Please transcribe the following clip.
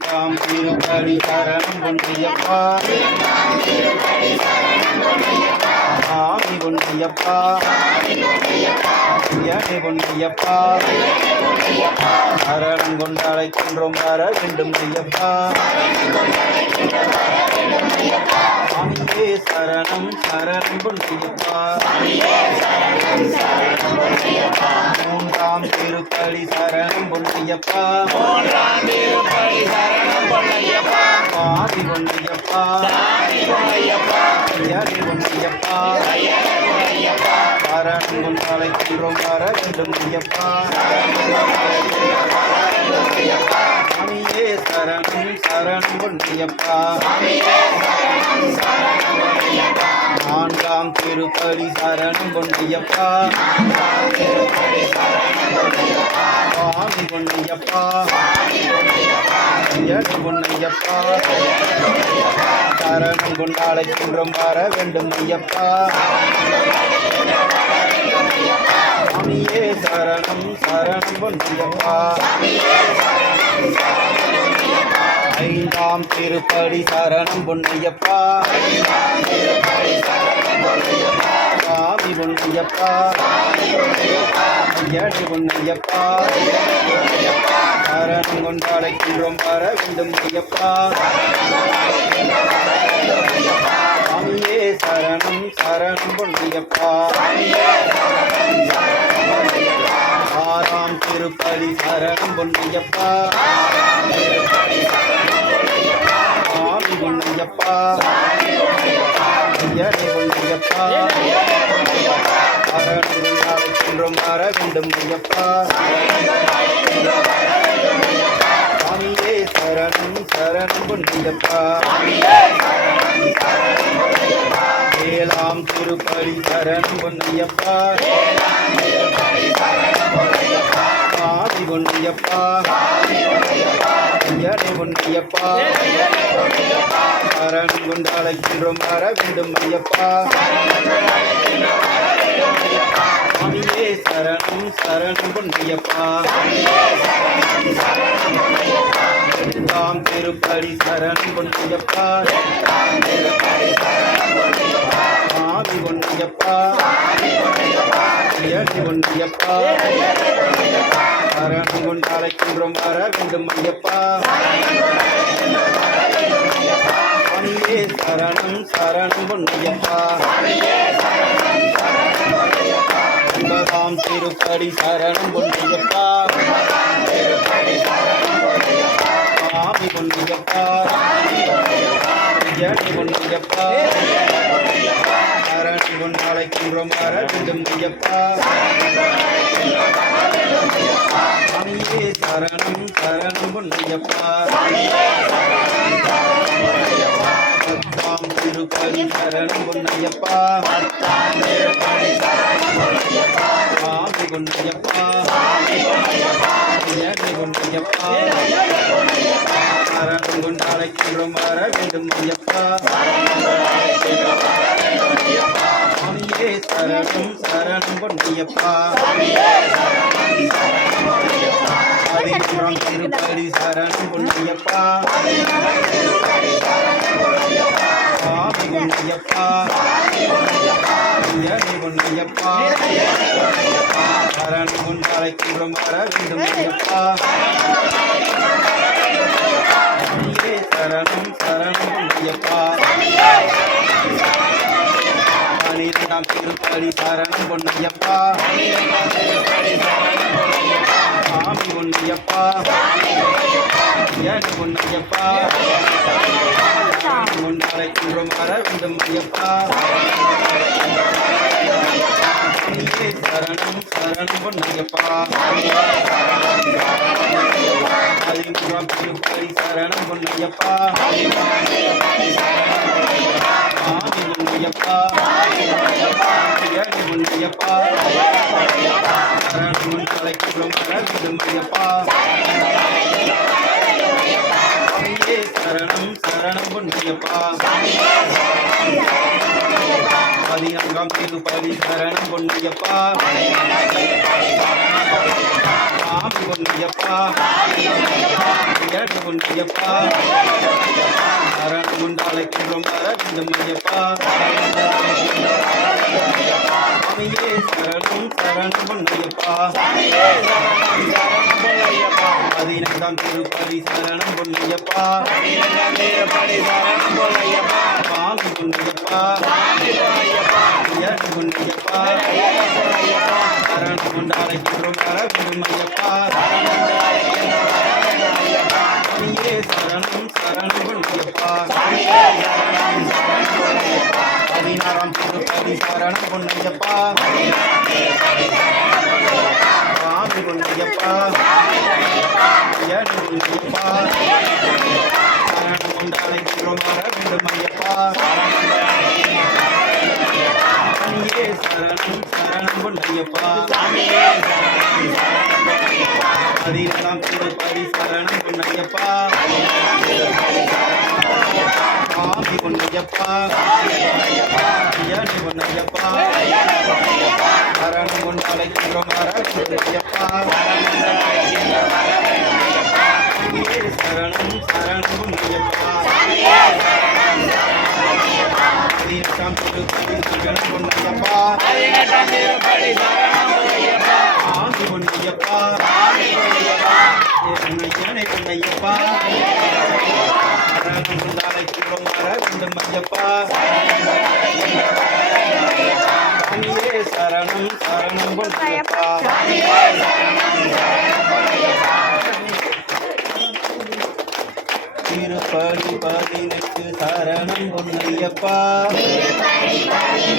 தாம் திருப்படி சரணம் பொன்னையப்பா சாமி பொன்னையப்பா ஐயனே பொன்னையப்பா சரணம் கொண்டழைக்கின்றோம் வர வேண்டும் ஐயப்பா சாமியே சரணம் சரணம் பொன்னையப்பா மூன்றாம் திருப்படி சரணம் பொன்னையப்பா சாமி பொன்னையப்பா ஐயனே பொன்னையப்பா சரணம் கொண்டழைக்கின்றோம் வர வேண்டும் ஐயப்பா சாமியே சரணம் சரணம் பொன்னையப்பா நான்காம் திருப்படி சரணம் பொன்னையப்பா சாமி பொன்னையப்பா ஐயனே பொன்னையப்பா சரணம் கொண்டழைக்கின்றோம் வர வேண்டும் ஐயப்பா சாமியே சரணம் சரணம் பொன்னையப்பா ஐந்தாம் திருப்படி சரணம் பொன்னையப்பா சாமி பொன்னையப்பா ஐயனே பொன்னையப்பா சரணம் கொண்டழைக்கின்றோம் வர வேண்டும் ஐயப்பா சாமியே சரணம் சரணம் பொன்னையப்பா ஆறாம் திருப்படி சரணம் பொன்னையப்பா சாமி பொன்னையப்பா ஐயனே பொன்னையப்பா சரணம் கொண்டழைக்கின்றோம் வர வேண்டும் ஐயப்பா சாமியே சரணம் சரணம் பொன்னையப்பா ஏழாம் திருப்படி சரணம் பொன்னையப்பா சாமி பொன்னையப்பா ஐயனே பொன்னையப்பா சரணம் கொண்டழைக்கின்றோம் வர வேண்டும் ஐயப்பா சாமியே சரணம் சரணம் பொன்னையப்பா எட்டாம் திருப்படி சரணம் பொன்னையப்பா சாமி பொன்னையப்பா ஐயனே பொன்னையப்பா சரணம் கொண்டழைக்கின்றோம் வர வேண்டும் ஐயப்பா சாமியே சரணம் சரணம் பொன்னையப்பா ஒன்பதாம் திருப்படி சரணம் பொன்னையப்பா சாமி பொன்னையப்பா ஐயனே பொன்னையப்பா சரணம் கொண்டழைக்கின்றோம் வர வேண்டும் ஐயப்பா சாமியே சரணம் சரணம் பொன்னையப்பா பத்தாம் திருப்படி சரணம் பொன்னையப்பா சாமி பொன்னையப்பா ஐயனே பொன்னையப்பா சரணம் கொண்டழைக்கின்றோம் வர வேண்டும் ஐயப்பா சாமியே சரணம் சரணம் பொன்னையப்பா பதிமூன்றாம் திருப்படி சரணம் பொன்னையப்பா சாமி பொன்னையப்பா ஐயனே பொன்னையப்பா சரணம் கொண்டழைக்கின்றோம் வர வேண்டும் ஐயப்பா சாமியே சரணம் சரணம் பொன்னையப்பா பன்னிரண்டாம் திருப்படி சரணம் பொன்னையப்பா சாமி பொன்னையப்பா ஐயனே பொன்னையப்பா சரணம் கொண்டழைக்கின்றோம் வர வேண்டும் ஐயப்பா சாமியே சரணம் சரணம் பொன்னையப்பா பதிமூன்றாம் திருப்படி சரணம் பொன்னையப்பா சாமி பொன்னையப்பா ஐயனே பொன்னையப்பா சரணம் கொண்டழைக்கின்றோம் வர வேண்டும் ஐயப்பா சாமியே சரணம் சரணம் பொன்னையப்பா 14ஆம் திருப்பதி சரணம் பொன்னையப்பா சாமி பொன்னையப்பா பொன்னையப்பா சரணம் கொண்டு அழைக்கின்றோம் வர வேண்டும் ஐயப்பா சாமியே சரணம் சரணம் பொன்னையப்பா 15ஆம் திருப்பதி சரணம் பொன்னையப்பா சாமி பொன்னையப்பா பொன்னையப்பா சரணம் கொண்டு அழைக்கின்றோம் வர வேண்டும் ஐயப்பா சாமியே சரணம் சரணம் பொன்னையப்பா 16ஆம் திருப்பதி சரணம் பொன்னையப்பா சாமி பொன்னையப்பா பொன்னையப்பா சரணம் கொண்டு அழைக்கின்றோம் வர வேண்டும் ஐயப்பா சாமியே சரணம் சரணம் பொன்னையப்பா 17ஆம் திருப்பதி சரணம் பொன்னையப்பா சாமி பொன்னையப்பா பொன்னையப்பா சரணம் கொண்டு அழைக்கின்றோம் வர பொன்னையப்பா சரணம் சரணம் பொன்னையப்பா 18ஆம் திருப்பதி சரணம் பொன்னையப்பா சாமி பொன்னையப்பா பொன்னையனே பொன்னையப்பா சரணம் கொண்டு அழைக்கின்றோம் வர வேண்டும் ஐயப்பா சாமியே சரணம் சரணம் பொன்னையப்பா திருப்பதி 18 சரணம் பொன்னையப்பா